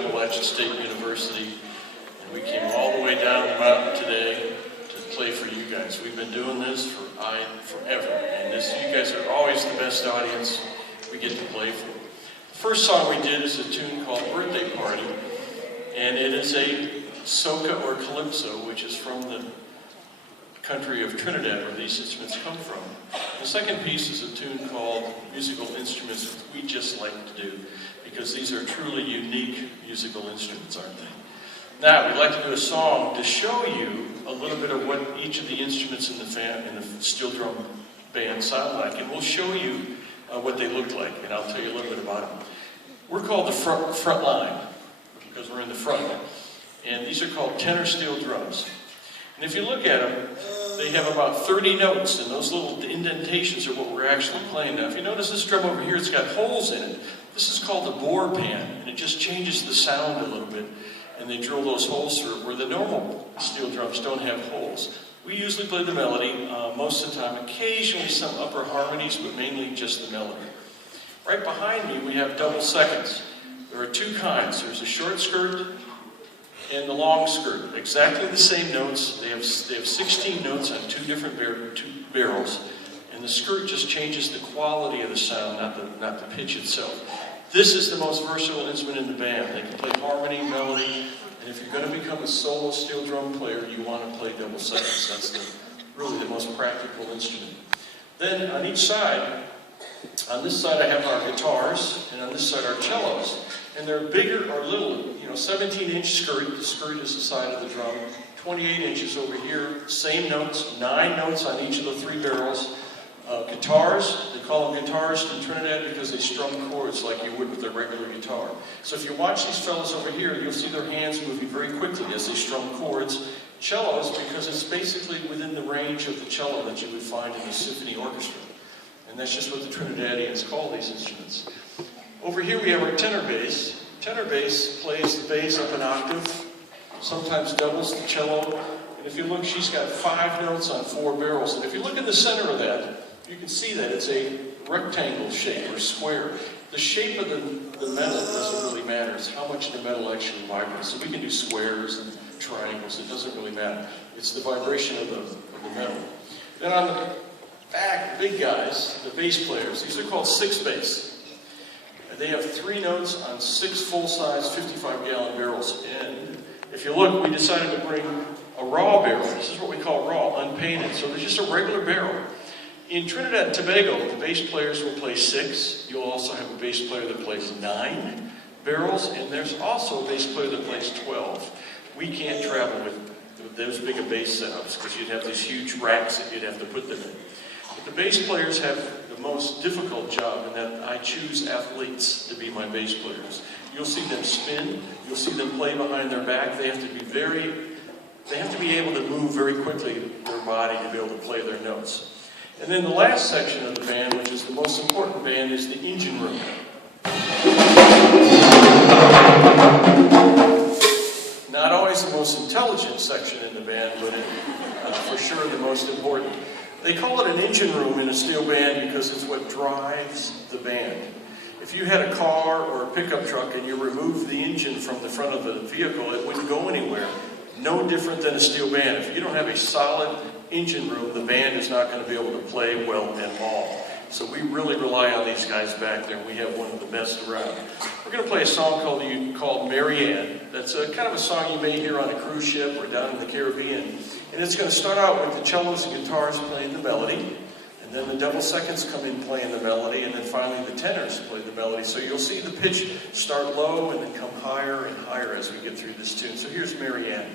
Appalachian State University, and we came all the way down the mountain today to play for you guys. We've been doing this forever, and you guys are always the best audience we get to play for. The first song we did is a tune called Birthday Party, and it is a soca or calypso, which is from the country of Trinidad, where these instruments come from. The second piece is a tune called Musical Instruments, which we just like to do, because these are truly unique musical instruments, aren't they? Now, we'd like to do a song to show you a little bit of what each of the instruments in the steel drum band sound like, and we'll show you what they look like, and I'll tell you a little bit about them. We're called the front line, because we're in the front, and these are called tenor steel drums. And if you look at them, they have about 30 notes, and those little indentations are what we're actually playing. Now, if you notice this drum over here, it's got holes in it. This is called the bore pan, and it just changes the sound a little bit, and they drill those holes through it, where the normal steel drums don't have holes. We usually play the melody most of the time, occasionally some upper harmonies, but mainly just the melody. Right behind me, we have double seconds. There are two kinds. There's a short skirt and the long skirt. Exactly the same notes. They have 16 notes on two different barrels, and the skirt just changes the quality of the sound, not the pitch itself. This is the most versatile instrument in the band. They can play harmony, melody, and if you're going to become a solo steel drum player, you want to play double seconds. That's really the most practical instrument. Then on each side, on this side I have our guitars, and on this side our cellos. And they're bigger or little, 17-inch skirt. The skirt is the side of the drum. 28 inches over here, same notes, 9 notes on each of the 3 barrels. Guitars, they call them guitars in Trinidad because they strum chords like you would with a regular guitar. So if you watch these fellows over here, you'll see their hands moving very quickly as they strum chords. Cellos, because it's basically within the range of the cello that you would find in a symphony orchestra. And that's just what the Trinidadians call these instruments. Over here we have our tenor bass. Tenor bass plays the bass up an octave, sometimes doubles the cello. And if you look, she's got 5 notes on 4 barrels. And if you look in the center of that, you can see that it's a rectangle shape or square. The shape of the metal doesn't really matter. It's how much the metal actually vibrates. So we can do squares and triangles. It doesn't really matter. It's the vibration of the metal. Then on the back, the big guys, the bass players, these are called 6 bass. They have 3 notes on 6 full-size 55-gallon barrels. And if you look, we decided to bring a raw barrel. This is what we call raw, unpainted. So there's just a regular barrel. In Trinidad and Tobago, the bass players will play 6. You'll also have a bass player that plays 9 barrels, and there's also a bass player that plays 12. We can't travel with those big of bass setups because you'd have these huge racks that you'd have to put them in. But the bass players have the most difficult job in that I choose athletes to be my bass players. You'll see them spin, you'll see them play behind their back. They have to be able to move very quickly their body to be able to play their notes. And then the last section of the band, which is the most important band, is the engine room. Not always the most intelligent section in the band, but for sure the most important. They call it an engine room in a steel band because it's what drives the band. If you had a car or a pickup truck and you removed the engine from the front of the vehicle, it wouldn't go anywhere. No different than a steel band. If you don't have a solid engine room, the band is not going to be able to play well at all. So we really rely on these guys back there. We have one of the best around. We're going to play a song called Mary Ann. That's kind of a song you may hear on a cruise ship or down in the Caribbean. And it's going to start out with the cellos and guitars playing the melody, and then the double seconds come in playing the melody, and then finally the tenors play the melody. So you'll see the pitch start low and then come higher and higher as we get through this tune. So here's Mary Ann.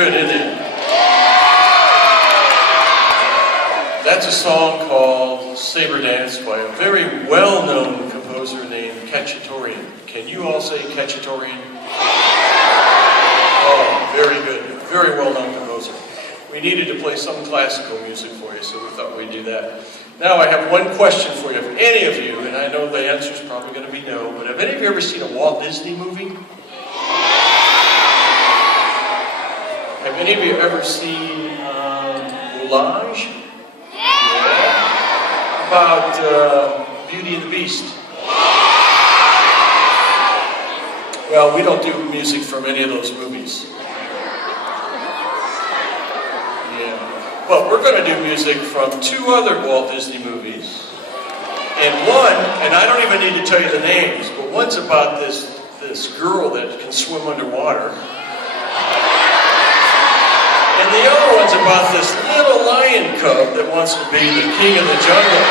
good, isn't it? That's a song called Saber Dance by a very well-known composer named Cacciatorian. Can you all say Cacciatorian? Oh, very good. Very well-known composer. We needed to play some classical music for you, so we thought we'd do that. Now I have one question for you. If any of you, and I know the answer is probably going to be no, but have any of you ever seen a Walt Disney movie? Have any of you ever seen Moulage? Yeah. About Beauty and the Beast? Well, we don't do music from any of those movies. Yeah. But we're going to do music from two other Walt Disney movies. And one, and I don't even need to tell you the names, but one's about this girl that can swim underwater. And the other one's about this little lion cub that wants to be the king of the jungle.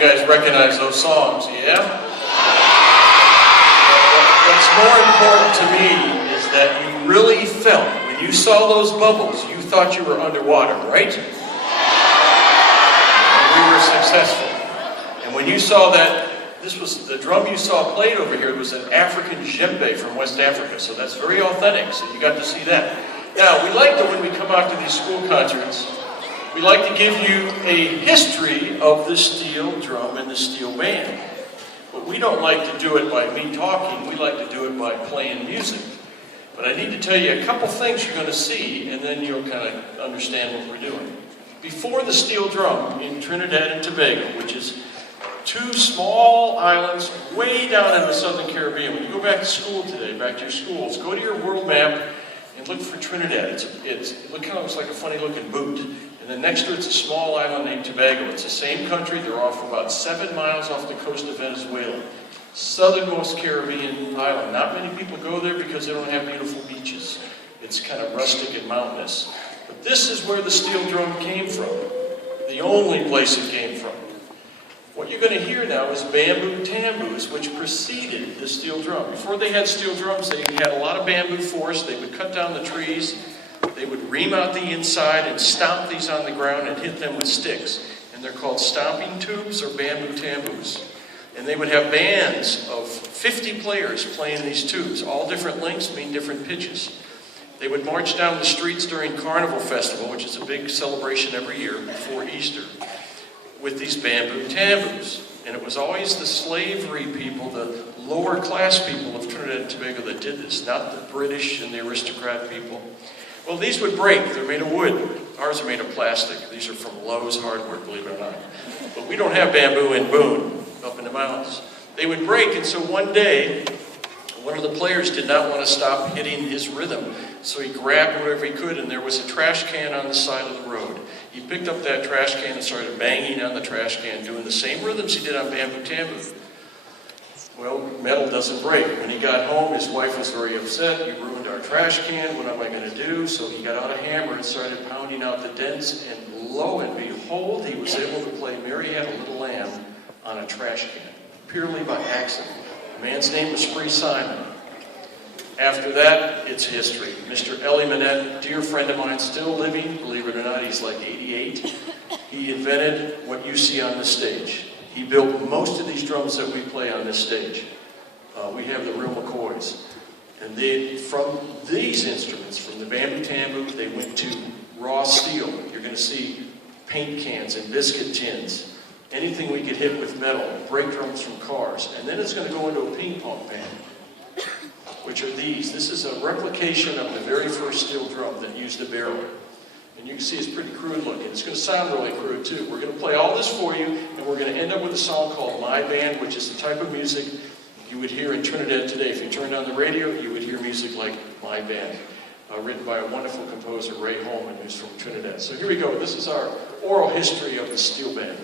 guys recognize those songs, yeah? What's more important to me is that you really felt, when you saw those bubbles, you thought you were underwater, right? And we were successful. And when you saw that, this was the drum you saw played over here was an African djembe from West Africa, so that's very authentic, so you got to see that. Now, we like to, when we come out to these school concerts, we like to give you a history of the steel drum and the steel band. But we don't like to do it by me talking, we like to do it by playing music. But I need to tell you a couple things you're going to see, and then you'll kind of understand what we're doing. Before the steel drum in Trinidad and Tobago, which is 2 small islands way down in the southern Caribbean. When you go back to school today, back to your schools, go to your world map and look for Trinidad. Look how it's like a funny looking boot. And then next to it's a small island named Tobago. It's the same country. They're off about 7 miles off the coast of Venezuela. Southernmost Caribbean island. Not many people go there because they don't have beautiful beaches. It's kind of rustic and mountainous. But this is where the steel drum came from. The only place it came from. What you're going to hear now is bamboo tambus, which preceded the steel drum. Before they had steel drums, they had a lot of bamboo forests. They would cut down the trees. They would ream out the inside and stomp these on the ground and hit them with sticks. And they're called stomping tubes or bamboo tambus. And they would have bands of 50 players playing these tubes. All different lengths mean different pitches. They would march down the streets during Carnival Festival, which is a big celebration every year before Easter, with these bamboo tambus. And it was always the slavery people, the lower class people of Trinidad and Tobago that did this, not the British and the aristocrat people. Well, these would break. They're made of wood. Ours are made of plastic. These are from Lowe's Hardware, believe it or not. But we don't have bamboo in Boone, up in the mountains. They would break, and so one day, one of the players did not want to stop hitting his rhythm. So he grabbed whatever he could, and there was a trash can on the side of the road. He picked up that trash can and started banging on the trash can, doing the same rhythms he did on bamboo tambu. Well, metal doesn't break. When he got home, his wife was very upset. "You ruined our trash can. What am I going to do?" So he got out a hammer and started pounding out the dents, and lo and behold, he was able to play "Mary Had a Little Lamb" on a trash can, purely by accident. The man's name was Free Simon. After that, it's history. Mr. Ellie Manette, dear friend of mine, still living, believe it or not, he's like 88. He invented what you see on this stage. He built most of these drums that we play on this stage. We have the real McCoys. And from these instruments, from the bamboo tambu, they went to raw steel. You're going to see paint cans and biscuit tins. Anything we could hit with metal, brake drums from cars. And then it's going to go into a ping pong band, which are these. This is a replication of the very first steel drum that used a barrel. And you can see it's pretty crude looking. It's going to sound really crude too. We're going to play all this for you, and we're going to end up with a song called My Band, which is the type of music you would hear in Trinidad today. If you turned on the radio, you would hear music like My Band, written by a wonderful composer, Ray Holman, who's from Trinidad. So here we go. This is our oral history of the steel band.